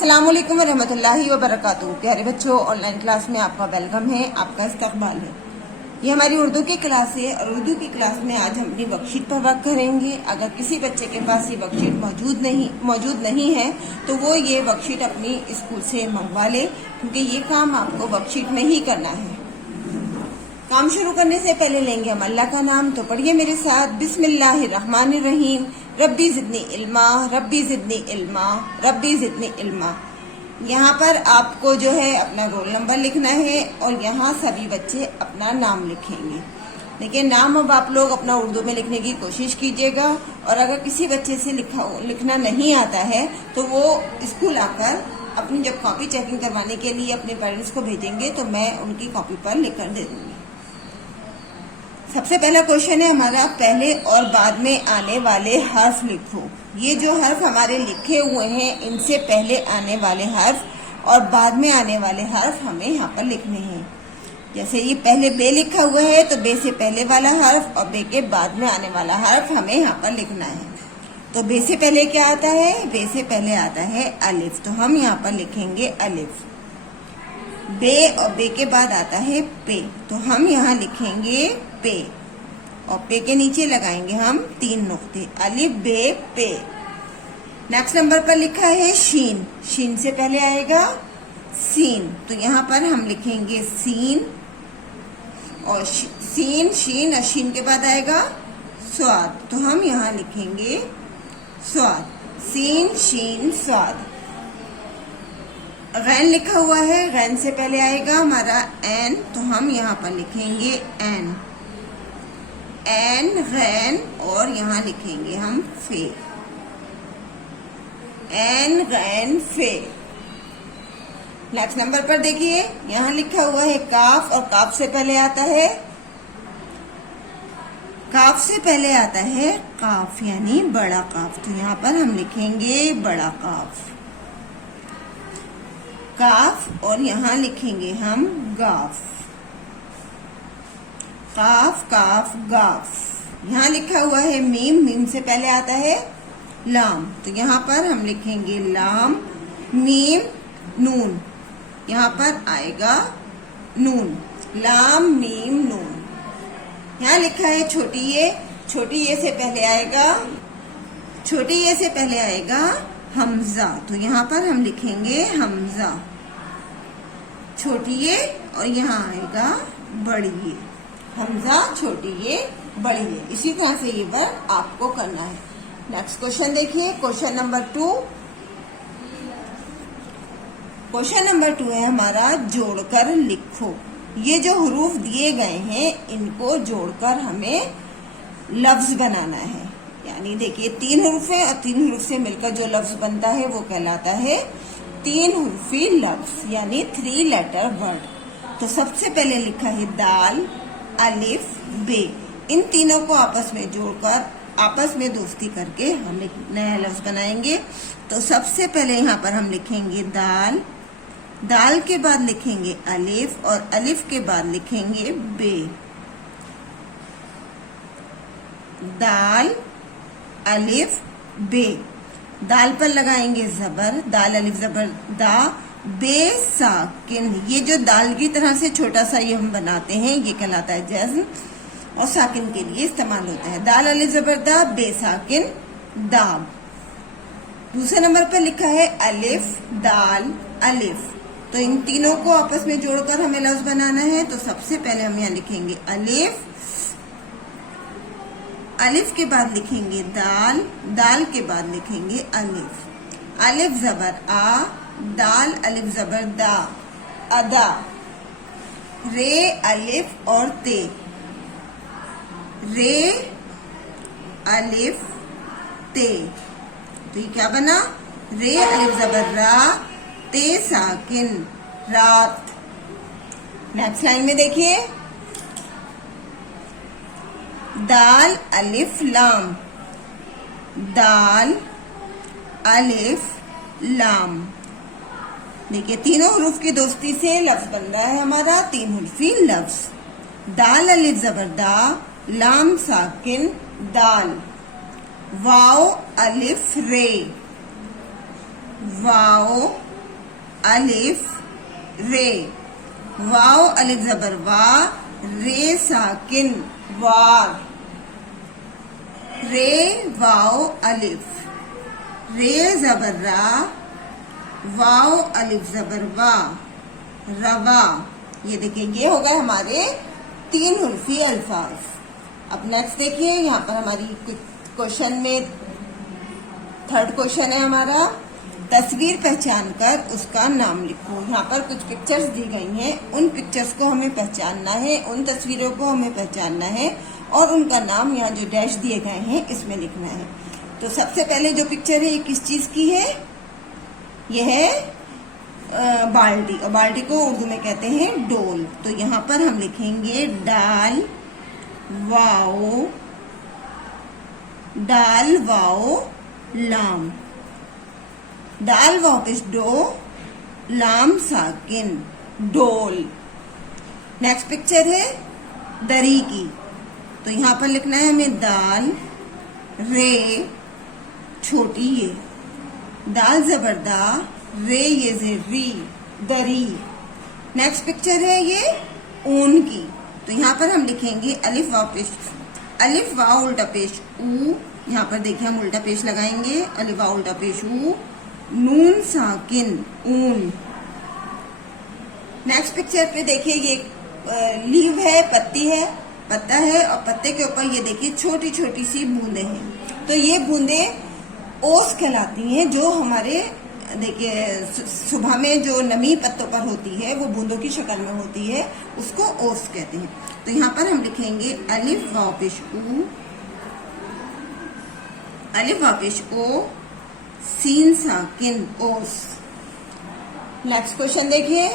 अस्सलाम वालेकुम वरहमतुल्लाहि वबरकातुहू। प्यारे बच्चों, ऑनलाइन क्लास में आपका वेलकम है, आपका इस्तकबाल है। ये हमारी उर्दू की क्लास है और उर्दू की क्लास में आज हम अपनी वर्कशीट पर वर्क करेंगे। अगर किसी बच्चे के पास ये वर्कशीट मौजूद नहीं है तो वो ये वर्कशीट अपनी स्कूल से मंगवा ले, क्योंकि ये काम आपको वर्कशीट में ही करना है। काम शुरू करने से पहले लेंगे हम अल्लाह का नाम, तो पढ़िए मेरे साथ, बिस्मिल्लाहिर्रहमानिर्रहीम। रब्बी ज़िदनी इल्मा, रब्बी ज़िदनी इल्मा, रब्बी ज़िदनी इल्मा। यहाँ पर आपको जो है अपना रोल नंबर लिखना है और यहाँ सभी बच्चे अपना नाम लिखेंगे। देखिए, नाम अब आप लोग अपना उर्दू में लिखने की कोशिश कीजिएगा, और अगर किसी बच्चे से लिखना नहीं आता है तो वो स्कूल आकर अपनी जब कॉपी चेकिंग करवाने के लिए अपने पेरेंट्स को भेजेंगे तो मैं उनकी कॉपी पर लिख कर दे दूंगी। सबसे पहला क्वेश्चन है हमारा, पहले और बाद में आने वाले हर्फ लिखो। ये जो हर्फ हमारे लिखे हुए हैं, इनसे पहले आने वाले हर्फ और बाद में आने वाले हर्फ हमें यहाँ पर लिखने हैं। जैसे ये पहले बे लिखा हुआ है तो बे से पहले वाला हर्फ और बे के बाद में आने वाला हर्फ हमें यहाँ पर लिखना है। तो बे से पहले क्या आता है? बे से पहले आता है अलिफ, तो हम यहाँ पर लिखेंगे अलिफ। बे और बे के बाद आता है पे, तो हम यहाँ लिखेंगे पे, और पे के नीचे लगाएंगे हम 3 नुक्ते, अलिफ बे पे। नेक्स्ट नंबर पर लिखा है शीन, शीन से पहले आएगा सीन, तो यहाँ पर हम लिखेंगे सीन, और सीन शीन और शीन के बाद आएगा स्वाद, तो हम यहाँ लिखेंगे स्वाद, सीन शीन स्वाद। गैन लिखा हुआ है, गैन से पहले आएगा हमारा एन, तो हम यहाँ पर लिखेंगे एन, एन गैन, और यहाँ लिखेंगे हम फे, एन गैन फे। नेक्स्ट नंबर पर देखिए, यहाँ लिखा हुआ है काफ, और काफ से पहले आता है, काफ से पहले आता है काफ, यानी बड़ा काफ, तो यहाँ पर हम लिखेंगे बड़ा काफ, काफ, और यहाँ लिखेंगे हम गाफ, काफ काफ गाफ। यहाँ लिखा हुआ है मीम, मीम से पहले आता है लाम, तो यहाँ पर हम लिखेंगे लाम मीम नून, यहाँ पर आएगा नून, लाम मीम नून। यहाँ लिखा है छोटी ये, छोटी ये से पहले आएगा, छोटी ये से पहले आएगा हमजा, तो यहाँ पर हम लिखेंगे हमजा, छोटी ये, और यहाँ आएगा बड़ी ये, हमजा छोटी ये बड़ी ये। इसी तरह से ये वर्क आपको करना है। नेक्स्ट क्वेश्चन देखिए, क्वेश्चन नंबर 2। क्वेश्चन नंबर 2 है हमारा, जोड़कर लिखो। ये जो हुरूफ दिए गए हैं इनको जोड़कर हमें लफ्ज बनाना है। यानी देखिए 3 हुरूफ है और 3 हुरूफ से मिलकर जो लफ्ज बनता है वो कहलाता है 3 हुरूफी लफ्ज, यानी 3 लेटर वर्ड। तो सबसे पहले लिखा है दाल अलिफ बे, इन तीनों को आपस में जोड़कर आपस में दोस्ती करके हम एक नया लफ्ज बनाएंगे। तो सबसे पहले यहाँ पर हम लिखेंगे दाल, दाल के बाद लिखेंगे अलिफ, और अलिफ के बाद लिखेंगे बे, दाल अलिफ बे। दाल पर लगाएंगे जबर, दाल अलिफ जबर दा, बे साकिन। ये जो दाल की तरह से छोटा सा ये हम बनाते हैं ये कहलाता है जज्म, और साकिन के लिए इस्तेमाल होता है। दाल अलिफ जबर दा, बे साकिन दाब। दूसरे नंबर पर लिखा है अलिफ दाल अलिफ, तो इन तीनों को आपस में जोड़कर हमें लफ्ज बनाना है। तो सबसे पहले हम यहाँ लिखेंगे अलिफ, अलिफ के बाद लिखेंगे दाल, दाल के बाद लिखेंगे अलिफ, अलिफ जबर आ, दाल अलिफ जबर दा, अदा। रे अलिफ और ते, रे अलिफ ते, तो ये क्या बना? रे अलिफ जबर रा, ते साकिन रात। नेक्स्ट लाइन में देखिए, दाल अलिफ लाम, दाल अलिफ लाम। देखिए तीनों हुरूफ की दोस्ती से लफ्ज बन रहा है हमारा 3 हुरूफी लफ्ज। दाल अलिफ जबर दा, लाम साकिन दाल, वाओ अलिफ रे, वाओ अलिफ रे, वाव अलिफ जबर वा, रे साकिन वार, रे वाव अलिफ, रे जबर रा, वाव अलिफ जबर वा, रवा। ये देखिए ये हो गए हमारे 3 हुर्फी अल्फाज। अब नेक्स्ट देखिए, यहाँ पर हमारी क्वेश्चन में 3rd क्वेश्चन है हमारा, तस्वीर पहचान कर उसका नाम लिखो। यहाँ पर कुछ पिक्चर्स दी गई हैं, उन पिक्चर्स को हमें पहचानना है, उन तस्वीरों को हमें पहचानना है और उनका नाम यहाँ जो डैश दिए गए हैं इसमें लिखना है। तो सबसे पहले जो पिक्चर है ये किस चीज की है? यह है बाल्टी, और बाल्टी को उर्दू में कहते हैं डोल। तो यहाँ पर हम लिखेंगे डाल वाओ लाम, दाल वाओ पेश डो, लाम साकिन डोल। नेक्स्ट पिक्चर है दरी की, तो यहाँ पर लिखना है हमें दाल रे छोटी ये, दाल जबरदा, रे ये जे री दरी। नेक्स्ट पिक्चर है ये ऊन की, तो यहाँ पर हम लिखेंगे अलिफ वाव उल्टा पेश ऊ, यहाँ पर देखिए हम उल्टा पेश लगाएंगे, अलिफ वाव उल्टा पेश ऊ, नून साकिन ऊन। नेक्स्ट पिक्चर पे देखिए ये लीव है, पत्ता है और पत्ते के ऊपर ये देखिए छोटी छोटी सी बूंदे हैं। तो ये बूंदे ओस कहलाती हैं, जो हमारे देखिए सुबह में जो नमी पत्तों पर होती है वो बूंदों की शक्ल में होती है, उसको ओस कहते हैं। तो यहाँ पर हम लिखेंगे अलिफ वाव पेश ऊ, अलिफ वाव पेश ओ, सीन साकिन ओस। नेक्स्ट क्वेश्चन देखिए,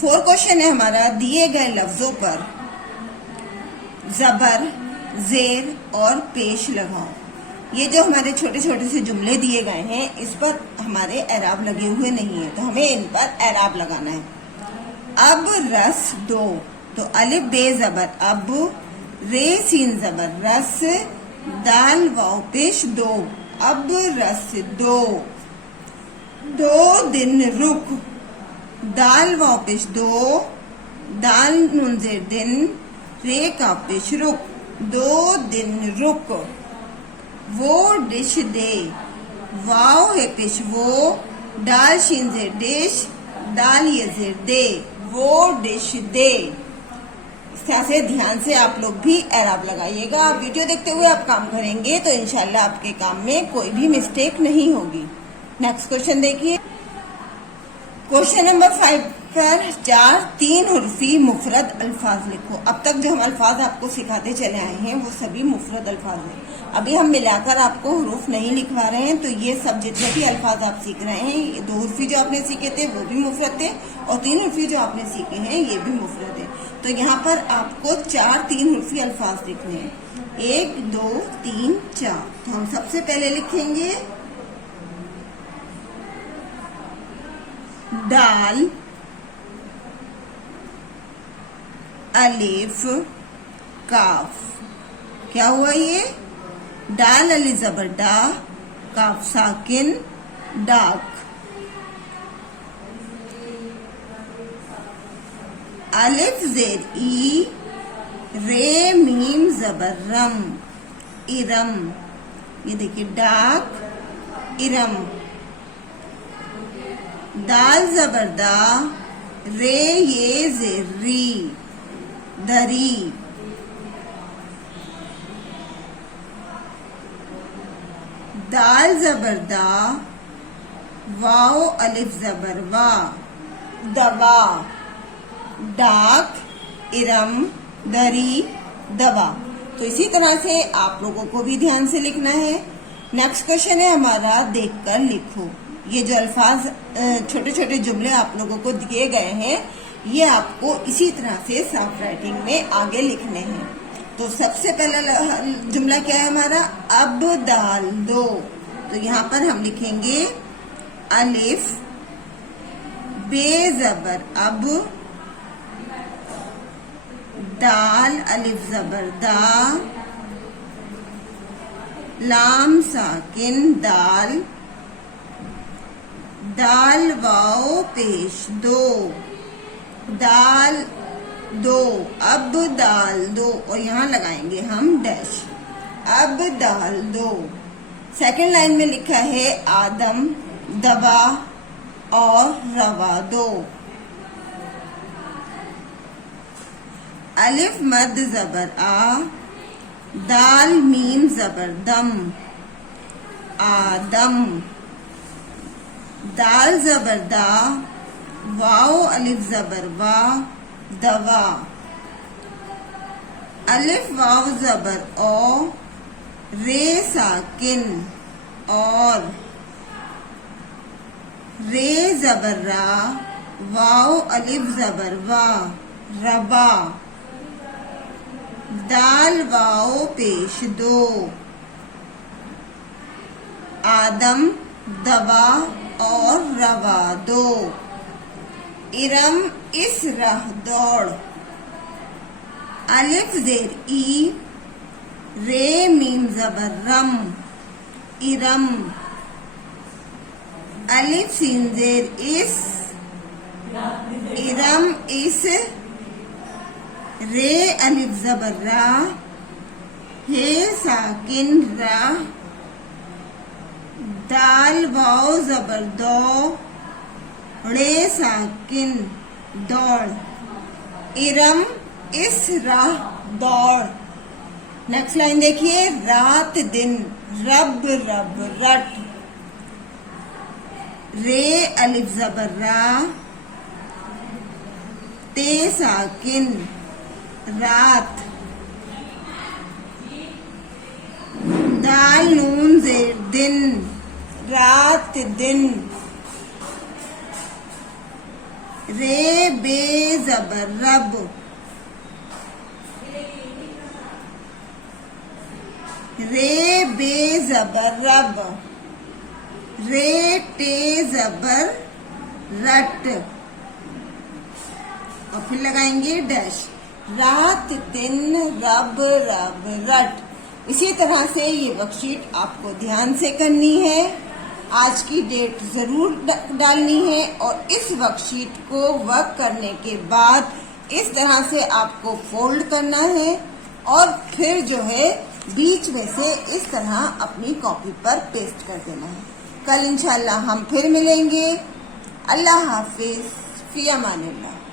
4 क्वेश्चन है हमारा, दिए गए लफ्जों पर जबर, जेर और पेश लगाओ। ये जो हमारे छोटे छोटे से जुमले दिए गए हैं इस पर हमारे एराब लगे हुए नहीं है, तो हमें इन पर एराब लगाना है। अब रस दो, तो अलिफ बे जबर अब, रे सीन जबर रस, दाल वाव पेश दो, अब रस दो। 2 दिन रुक, दाल वाव पेश दो, दाल नून जेर दिन, रे का पेश रुक, 2 दिन रुक। वो डिश दे, वाव है पेश वो, दाल शीन जेर डिश, दाल ये जेर दे, वो डिश दे। इस तरह से ध्यान से आप लोग भी एराब लगाइएगा। आप वीडियो देखते हुए आप काम करेंगे तो इंशाल्लाह आपके काम में कोई भी मिस्टेक नहीं होगी। नेक्स्ट क्वेश्चन देखिए, क्वेश्चन नंबर 5 पर 4 3 हुर्फी मुफरद अल्फाज लिखो। अब तक जो हम अल्फाज आपको सिखाते चले आए हैं वो सभी मुफरद अल्फाज हैं। अभी हम मिलाकर आपको हुरूफ नहीं लिखवा रहे हैं, तो ये सब जितने भी अल्फाज आप सीख रहे हैं, ये 2 हुर्फी जो आपने सीखे थे वो भी मुफरद थे और 3 हुर्फी जो आपने सीखे हैं ये भी मुफरद है। तो यहाँ पर आपको 4 3 हुर्फी अल्फाज लिखने हैं, 1 2 3 4। तो हम सबसे पहले लिखेंगे दाल, अलिफ काफ। क्या हुआ ये? दाल अलिफ जबर दा, काफ साकिन डाक। अलिफ जेर ई, रे मीम जबर रम इरम। ये देखिए डाक इरम। दाल जबर दा, रे ये जेर री दरी। दाल जबर दा, वाओ अलिफ जबर वा दवा। डाक इरम दरी दवा। तो इसी तरह से आप लोगों को भी ध्यान से लिखना है। नेक्स्ट क्वेश्चन है हमारा, देखकर लिखो। ये जो अल्फाज छोटे छोटे जुमले आप लोगों को दिए गए हैं ये आपको इसी तरह से साफ राइटिंग में आगे लिखने हैं। तो सबसे पहला जुमला क्या है हमारा? अब दाल दो। तो यहाँ पर हम लिखेंगे अलिफ बे जबर अब, दाल अलिफ जबर दा, लाम साकिन दाल, दाल वाओ पेश दो, दाल दो, अब दाल दो, और यहाँ लगाएंगे हम डैश, अब दाल दो। सेकंड लाइन में लिखा है आदम दवा और रवा दो। अलिफ मद जबर आ, दाल मीम जबर दम, आदम। दाल जबर दा, वाओ अलिफ जबर वा, दवा। अलिफ वाव जबर ओ, रे साकिन और, रे जबर रा, वाओ अलिफ जबर वा, रबा। दाल वाओ पेश दो, आदम दवा और रवा दो। इरम इस राह दौड़, अलिफ जेर ई, रे मीम जबर रम, इरम। अलिफ सीन जेर इस, इरम इस, रे अलिफ जबर रा, हे साकिन रा। दाल वाओ जबर दो, रे साकिन दौड़, इरम इस राह दौड़। नेक्स्ट लाइन देखिए, रात दिन रब रब रट, रे अलिफ जबर रा, ते साकिन रात। दाल नून जेर दिन, रात दिन। रे बे जबर रब, रे बे जबर रब, रे टे जबर रट, और फिर लगाएंगे डैश। रात दिन रब रब रट। इसी तरह से ये वर्कशीट आपको ध्यान से करनी है, आज की डेट जरूर डालनी है, और इस वर्कशीट को वर्क करने के बाद इस तरह से आपको फोल्ड करना है, और फिर जो है बीच में से इस तरह अपनी कॉपी पर पेस्ट कर देना है। कल इंशाल्लाह हम फिर मिलेंगे। अल्लाह हाफिज, फी अमानिल्लाह।